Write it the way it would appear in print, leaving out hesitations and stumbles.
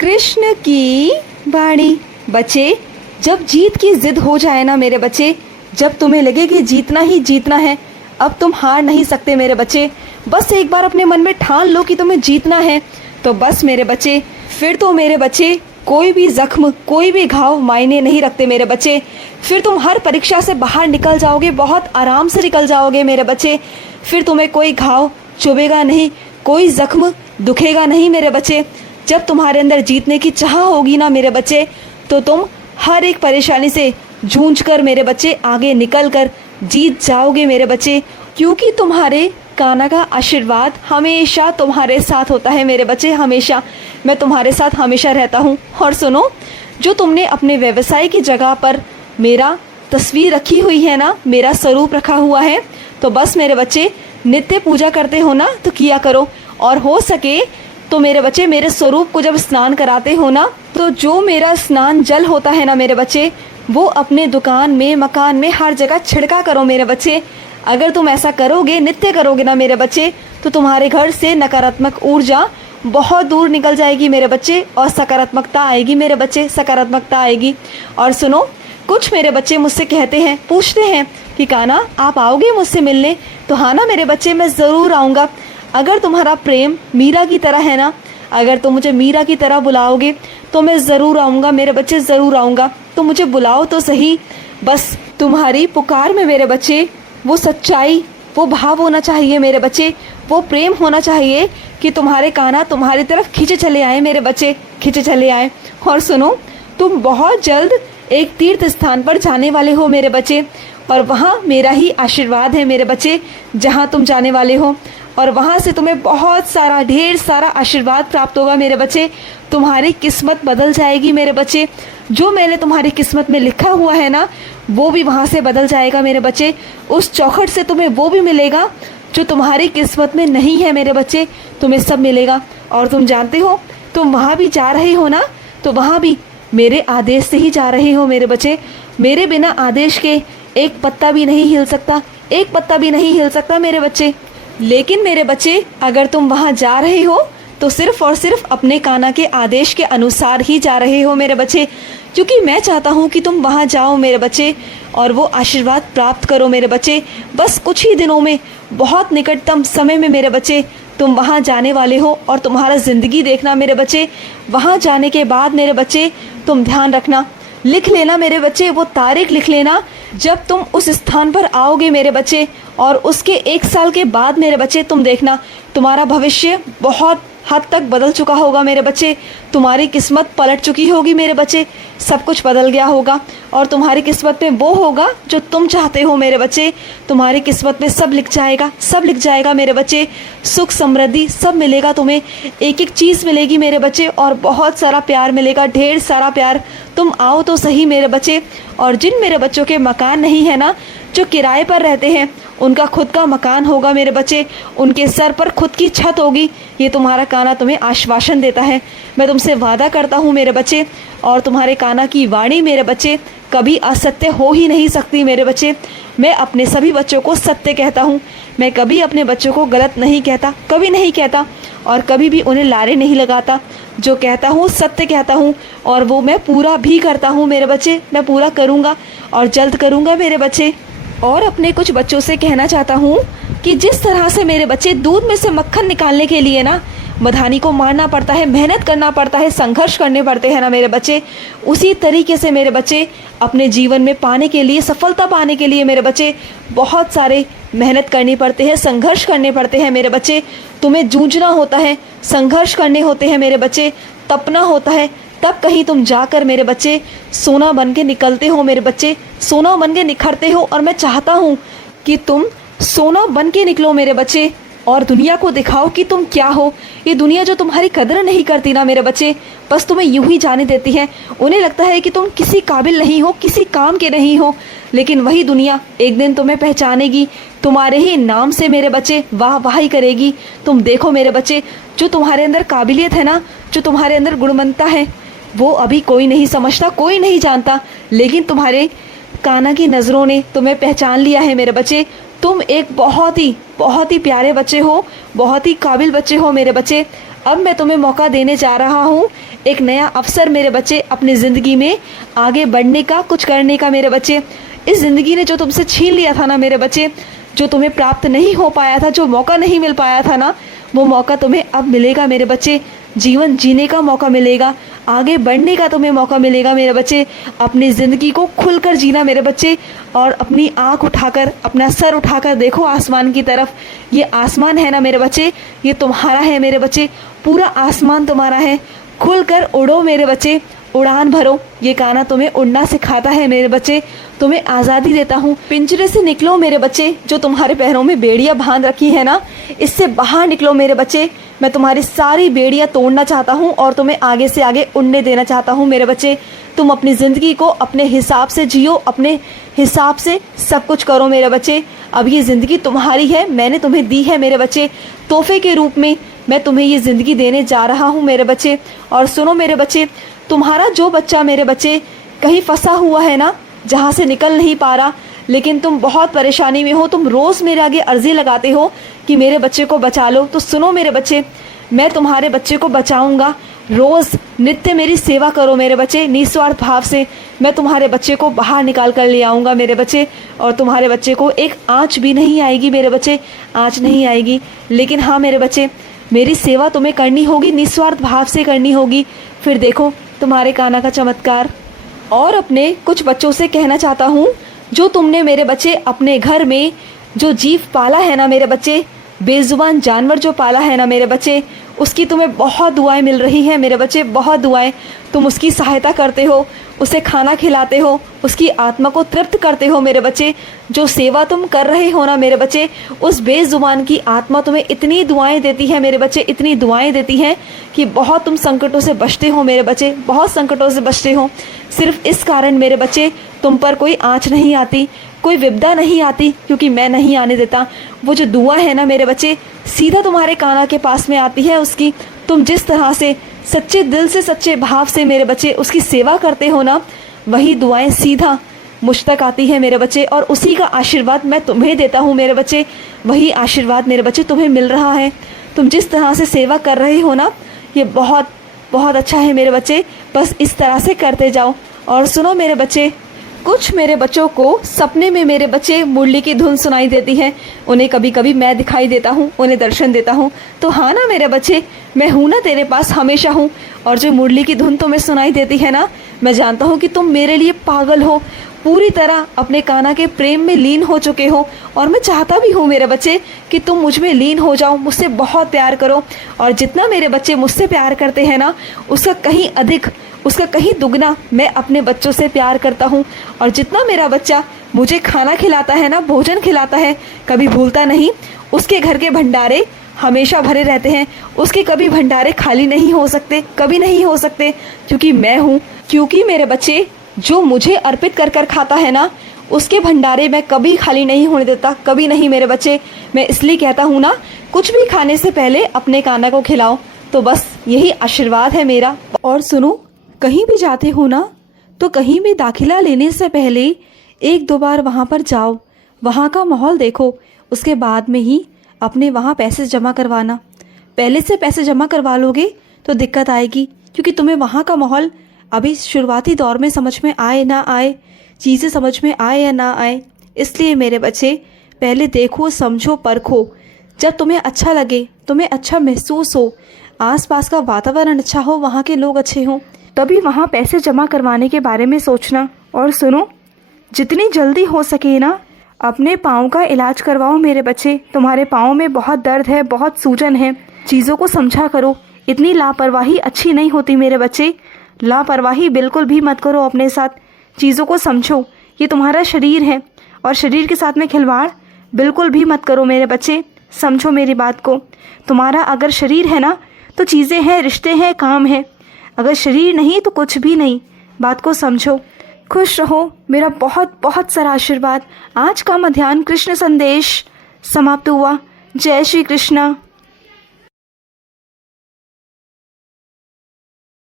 कृष्ण की वाणी। बच्चे, जब जीत की जिद हो जाए ना मेरे बच्चे, जब तुम्हें लगे कि जीतना ही जीतना है, अब तुम हार नहीं सकते मेरे बच्चे। बस एक बार अपने मन में ठान लो कि तुम्हें जीतना है, तो बस मेरे बच्चे, फिर तो मेरे बच्चे कोई भी जख्म, कोई भी घाव मायने नहीं रखते मेरे बच्चे। फिर तुम हर परीक्षा से बाहर निकल जाओगे, बहुत आराम से निकल जाओगे मेरे बच्चे। फिर तुम्हें कोई घाव चुभेगा नहीं, कोई जख्म दुखेगा नहीं मेरे बच्चे। जब तुम्हारे अंदर जीतने की चाह होगी ना मेरे बच्चे, तो तुम हर एक परेशानी से जूझ कर मेरे बच्चे आगे निकल कर जीत जाओगे मेरे बच्चे, क्योंकि तुम्हारे कान्हा का आशीर्वाद हमेशा तुम्हारे साथ होता है मेरे बच्चे। हमेशा मैं तुम्हारे साथ हमेशा रहता हूँ। और सुनो, जो तुमने अपने व्यवसाय की जगह पर मेरा तस्वीर रखी हुई है ना, मेरा स्वरूप रखा हुआ है, तो बस मेरे बच्चे नित्य पूजा करते हो ना, तो किया करो। और हो सके तो मेरे बच्चे मेरे स्वरूप को जब स्नान कराते हो ना, तो जो मेरा स्नान जल होता है ना मेरे बच्चे, वो अपने दुकान में, मकान में, हर जगह छिड़का करो मेरे बच्चे। अगर तुम ऐसा करोगे, नित्य करोगे ना मेरे बच्चे, तो तुम्हारे घर से नकारात्मक ऊर्जा बहुत दूर निकल जाएगी मेरे बच्चे, और सकारात्मकता आएगी मेरे बच्चे, सकारात्मकता आएगी। और सुनो, कुछ मेरे बच्चे मुझसे कहते हैं, पूछते हैं कि कान्हा आप आओगे मुझसे मिलने? तो हाँ ना मेरे बच्चे, मैं ज़रूर आऊँगा। अगर तुम्हारा प्रेम मीरा की तरह है ना, अगर तुम मुझे मीरा की तरह बुलाओगे, तो मैं ज़रूर आऊँगा मेरे बच्चे, ज़रूर आऊँगा। तो मुझे बुलाओ तो सही। बस तुम्हारी पुकार में मेरे बच्चे वो सच्चाई, वो भाव होना चाहिए मेरे बच्चे, वो प्रेम होना चाहिए कि तुम्हारे कान्हा तुम्हारी तरफ खींचे चले आए मेरे बच्चे, खींचे चले आए। और सुनो, तुम बहुत जल्द एक तीर्थ स्थान पर जाने वाले हो मेरे बच्चे, और वहाँ मेरा ही आशीर्वाद है मेरे बच्चे, जहाँ तुम जाने वाले हो। और वहाँ से तुम्हें बहुत सारा, ढेर सारा आशीर्वाद प्राप्त होगा मेरे बच्चे। तुम्हारी किस्मत बदल जाएगी मेरे बच्चे। जो मैंने तुम्हारी किस्मत में लिखा हुआ है ना, वो भी वहाँ से बदल जाएगा मेरे बच्चे। उस चौखट से तुम्हें वो भी मिलेगा जो तुम्हारी किस्मत में नहीं है मेरे बच्चे, तुम्हें सब मिलेगा। और तुम जानते हो, तुम वहाँ भी जा रहे हो ना, तो वहाँ भी मेरे आदेश से ही जा रहे हो मेरे बच्चे। मेरे बिना आदेश के एक पत्ता भी नहीं हिल सकता, एक पत्ता भी नहीं हिल सकता मेरे बच्चे। लेकिन मेरे बच्चे, अगर तुम वहाँ जा रहे हो, तो सिर्फ और सिर्फ अपने कान्हा के आदेश के अनुसार ही जा रहे हो मेरे बच्चे, क्योंकि मैं चाहता हूँ कि तुम वहाँ जाओ मेरे बच्चे, और वो आशीर्वाद प्राप्त करो मेरे बच्चे। बस कुछ ही दिनों में, बहुत निकटतम समय में मेरे बच्चे, तुम वहाँ जाने वाले हो। और तुम्हारा ज़िंदगी देखना मेरे बच्चे, वहाँ जाने के बाद मेरे बच्चे तुम ध्यान रखना, लिख लेना मेरे बच्चे, वो तारीख लिख लेना जब तुम उस स्थान पर आओगे मेरे बच्चे। और उसके 1 साल के बाद मेरे बच्चे तुम देखना, तुम्हारा भविष्य बहुत हद तक बदल चुका होगा मेरे बच्चे। तुम्हारी किस्मत पलट चुकी होगी मेरे बच्चे, सब कुछ बदल गया होगा। और तुम्हारी किस्मत में वो होगा जो तुम चाहते हो मेरे बच्चे। तुम्हारी किस्मत में सब लिख जाएगा, सब लिख जाएगा मेरे बच्चे। सुख समृद्धि सब मिलेगा तुम्हें, एक एक चीज़ मिलेगी मेरे बच्चे, और बहुत सारा प्यार मिलेगा, ढेर सारा प्यार। तुम आओ तो सही मेरे बच्चे। और जिन मेरे बच्चों के मकान नहीं है ना, जो किराए पर रहते हैं, उनका खुद का मकान होगा मेरे बच्चे, उनके सर पर खुद की छत होगी। ये तुम्हारा कान्हा तुम्हें आश्वासन देता है, मैं तुमसे वादा करता हूँ मेरे बच्चे। और तुम्हारे कान्हा की वाणी मेरे बच्चे कभी असत्य हो ही नहीं सकती मेरे बच्चे। मैं अपने सभी बच्चों को सत्य कहता हूँ, मैं कभी अपने बच्चों को गलत नहीं कहता, कभी नहीं कहता, और कभी भी उन्हें लारे नहीं लगाता। जो कहता हूँ सत्य कहता हूँ, और वो मैं पूरा भी करता हूँ मेरे बच्चे, मैं पूरा करूँगा और जल्द करूँगा मेरे बच्चे। और अपने कुछ बच्चों से कहना चाहता हूँ कि जिस तरह से मेरे बच्चे दूध में से मक्खन निकालने के लिए ना मधानी को मारना पड़ता है, मेहनत करना पड़ता है, संघर्ष करने पड़ते हैं ना मेरे बच्चे, उसी तरीके से मेरे बच्चे अपने जीवन में पाने के लिए, सफलता पाने के लिए मेरे बच्चे बहुत सारे मेहनत करनी पड़ते हैं, संघर्ष करने पड़ते हैं मेरे बच्चे। तुम्हें जूझना होता है, संघर्ष करने होते हैं मेरे बच्चे, तपना होता है, तब कहीं तुम जाकर मेरे बच्चे सोना बन के निकलते हो मेरे बच्चे, सोना बन के निखरते हो। और मैं चाहता हूँ कि तुम सोना बन के निकलो मेरे बच्चे, और दुनिया को दिखाओ कि तुम क्या हो। ये दुनिया जो तुम्हारी कदर नहीं करती ना मेरे बच्चे, बस तुम्हें यूं ही जाने देती है। उन्हें लगता है कि तुम किसी काबिल नहीं हो, किसी काम के नहीं हो, लेकिन वही दुनिया एक दिन तुम्हें पहचानेगी, तुम्हारे ही नाम से मेरे बच्चे वाह वाही करेगी। तुम देखो मेरे बच्चे, जो तुम्हारे अंदर काबिलियत है ना, जो तुम्हारे अंदर गुणवत्ता है, वो अभी कोई नहीं समझता, कोई नहीं जानता, लेकिन तुम्हारे कान्हा की नज़रों ने तुम्हें पहचान लिया है मेरे बच्चे। तुम एक बहुत ही प्यारे बच्चे हो, बहुत ही काबिल बच्चे हो मेरे बच्चे। अब मैं तुम्हें मौका देने जा रहा हूँ एक नया अवसर मेरे बच्चे अपनी ज़िंदगी में आगे बढ़ने का, कुछ करने का मेरे बच्चे। इस ज़िंदगी ने जो तुमसे छीन लिया था ना मेरे बच्चे, जो तुम्हें प्राप्त नहीं हो पाया था, जो मौका नहीं मिल पाया था ना, वो मौका तुम्हें अब मिलेगा मेरे बच्चे। जीवन जीने का मौका मिलेगा, आगे बढ़ने का तुम्हें मौका मिलेगा मेरे बच्चे। अपनी ज़िंदगी को खुलकर जीना मेरे बच्चे, और अपनी आँख उठाकर, अपना सर उठाकर देखो आसमान की तरफ। ये आसमान है ना मेरे बच्चे, ये तुम्हारा है मेरे बच्चे, पूरा आसमान तुम्हारा है। खुलकर उड़ो मेरे बच्चे, उड़ान भरो। ये गाना तुम्हें उड़ना सिखाता है मेरे बच्चे, तुम्हें आज़ादी देता हूँ। पिंजरे से निकलो मेरे बच्चे, जो तुम्हारे पैरों में बेड़ियाँ बांध रखी है ना, इससे बाहर निकलो मेरे बच्चे। मैं तुम्हारी सारी बेड़ियाँ तोड़ना चाहता हूँ और तुम्हें आगे से आगे उड़ने देना चाहता हूँ मेरे बच्चे। तुम अपनी ज़िंदगी को अपने हिसाब से जियो, अपने हिसाब से सब कुछ करो मेरे बच्चे। अब ये ज़िंदगी तुम्हारी है, मैंने तुम्हें दी है मेरे बच्चे, तोहफे के रूप में मैं तुम्हें ये ज़िंदगी देने जा रहा हूँ मेरे बच्चे। और सुनो मेरे बच्चे, तुम्हारा जो बच्चा मेरे बच्चे कहीं फंसा हुआ है ना, जहाँ से निकल नहीं पा रहा, लेकिन तुम बहुत परेशानी में हो, तुम रोज़ मेरे आगे अर्जी लगाते हो कि मेरे बच्चे को बचा लो, तो सुनो मेरे बच्चे, मैं तुम्हारे बच्चे को बचाऊंगा। रोज़ नित्य मेरी सेवा करो मेरे बच्चे, निस्वार्थ भाव से। मैं तुम्हारे बच्चे को बाहर निकाल कर ले आऊँगा मेरे बच्चे, और तुम्हारे बच्चे को एक आँच भी नहीं आएगी मेरे बच्चे, आँच नहीं आएगी। लेकिन हाँ मेरे बच्चे, मेरी सेवा तुम्हें करनी होगी, निस्वार्थ भाव से करनी होगी। फिर देखो तुम्हारे कान्हा का चमत्कार। और अपने कुछ बच्चों से कहना चाहता हूँ, जो तुमने मेरे बच्चे अपने घर में जो जीव पाला है ना मेरे बच्चे, बेजुबान जानवर जो पाला है ना मेरे बच्चे, उसकी तुम्हें बहुत दुआएं मिल रही हैं मेरे बच्चे, बहुत दुआएं। तुम उसकी सहायता करते हो, उसे खाना खिलाते हो, उसकी आत्मा को तृप्त करते हो मेरे बच्चे। जो सेवा तुम कर रहे हो ना मेरे बच्चे, उस बेजुबान की आत्मा तुम्हें इतनी दुआएं देती है मेरे बच्चे, इतनी दुआएं देती हैं कि बहुत तुम संकटों से बचते हो मेरे बच्चे, बहुत संकटों से बचते हो। सिर्फ इस कारण मेरे बच्चे तुम पर कोई आँच नहीं आती, कोई विपदा नहीं आती, क्योंकि मैं नहीं आने देता। वो जो दुआ है ना मेरे बच्चे, सीधा तुम्हारे कान्हा के पास में आती है उसकी। तुम जिस तरह से सच्चे दिल से, सच्चे भाव से मेरे बच्चे उसकी सेवा करते हो ना, वही दुआएं सीधा मुझ तक आती है मेरे बच्चे, और उसी का आशीर्वाद मैं तुम्हें देता हूँ मेरे बच्चे। वही आशीर्वाद मेरे बच्चे तुम्हें मिल रहा है। तुम जिस तरह से सेवा कर रहे हो ना, ये बहुत बहुत अच्छा है मेरे बच्चे, बस इस तरह से करते जाओ। और सुनो मेरे बच्चे, कुछ मेरे बच्चों को सपने में मेरे बच्चे मुरली की धुन सुनाई देती है, उन्हें कभी कभी मैं दिखाई देता हूँ, उन्हें दर्शन देता हूँ। तो हाँ ना मेरे बच्चे, मैं हूँ ना तेरे पास, हमेशा हूँ। और जो मुरली की धुन तुम्हें सुनाई देती है ना, मैं जानता हूँ कि तुम मेरे लिए पागल हो, पूरी तरह अपने कान्हा के प्रेम में लीन हो चुके हो। और मैं चाहता भी हूँ मेरे बच्चे कि तुम मुझ में लीन हो जाओ, मुझसे बहुत प्यार करो। और जितना मेरे बच्चे मुझसे प्यार करते हैं ना, उसका कहीं अधिक, उसका कहीं दुगना मैं अपने बच्चों से प्यार करता हूँ। और जितना मेरा बच्चा मुझे खाना खिलाता है ना, भोजन खिलाता है, कभी भूलता नहीं। उसके घर के भंडारे हमेशा भरे रहते हैं, उसके कभी भंडारे खाली नहीं हो सकते, कभी नहीं हो सकते, क्योंकि मैं हूँ। क्योंकि मेरे बच्चे जो मुझे अर्पित कर कर खाता है ना, उसके भंडारे मैं कभी खाली नहीं होने देता, कभी नहीं मेरे बच्चे। मैं इसलिए कहता हूँ ना, कुछ भी खाने से पहले अपने कान्हा को खिलाओ, तो बस यही आशीर्वाद है मेरा। और सुनो, कहीं भी जाते हो ना, तो कहीं भी दाखिला लेने से पहले एक दो बार वहाँ पर जाओ, वहाँ का माहौल देखो, उसके बाद में ही अपने वहाँ पैसे जमा करवाना। पहले से पैसे जमा करवा लोगे तो दिक्कत आएगी, क्योंकि तुम्हें वहाँ का माहौल अभी शुरुआती दौर में समझ में आए ना आए, चीज़ें समझ में आए या ना आए। इसलिए मेरे बच्चे पहले देखो, समझो, परखो। जब तुम्हें अच्छा लगे, तुम्हें अच्छा महसूस हो, आसपास का वातावरण अच्छा हो, वहाँ के लोग अच्छे हों, तभी वहाँ पैसे जमा करवाने के बारे में सोचना। और सुनो, जितनी जल्दी हो सके ना, अपने पाँव का इलाज करवाओ मेरे बच्चे। तुम्हारे पाँव में बहुत दर्द है, बहुत सूजन है, चीज़ों को समझा करो। इतनी लापरवाही अच्छी नहीं होती मेरे बच्चे, लापरवाही बिल्कुल भी मत करो अपने साथ। चीज़ों को समझो, ये तुम्हारा शरीर है, और शरीर के साथ में खिलवाड़ बिल्कुल भी मत करो मेरे बच्चे। समझो मेरी बात को। तुम्हारा अगर शरीर है ना, तो चीज़ें हैं, रिश्ते हैं, काम है। अगर शरीर नहीं तो कुछ भी नहीं। बात को समझो। खुश रहो, मेरा बहुत बहुत सारा आशीर्वाद। आज का मध्याह्न कृष्ण संदेश समाप्त हुआ। जय श्री कृष्णा।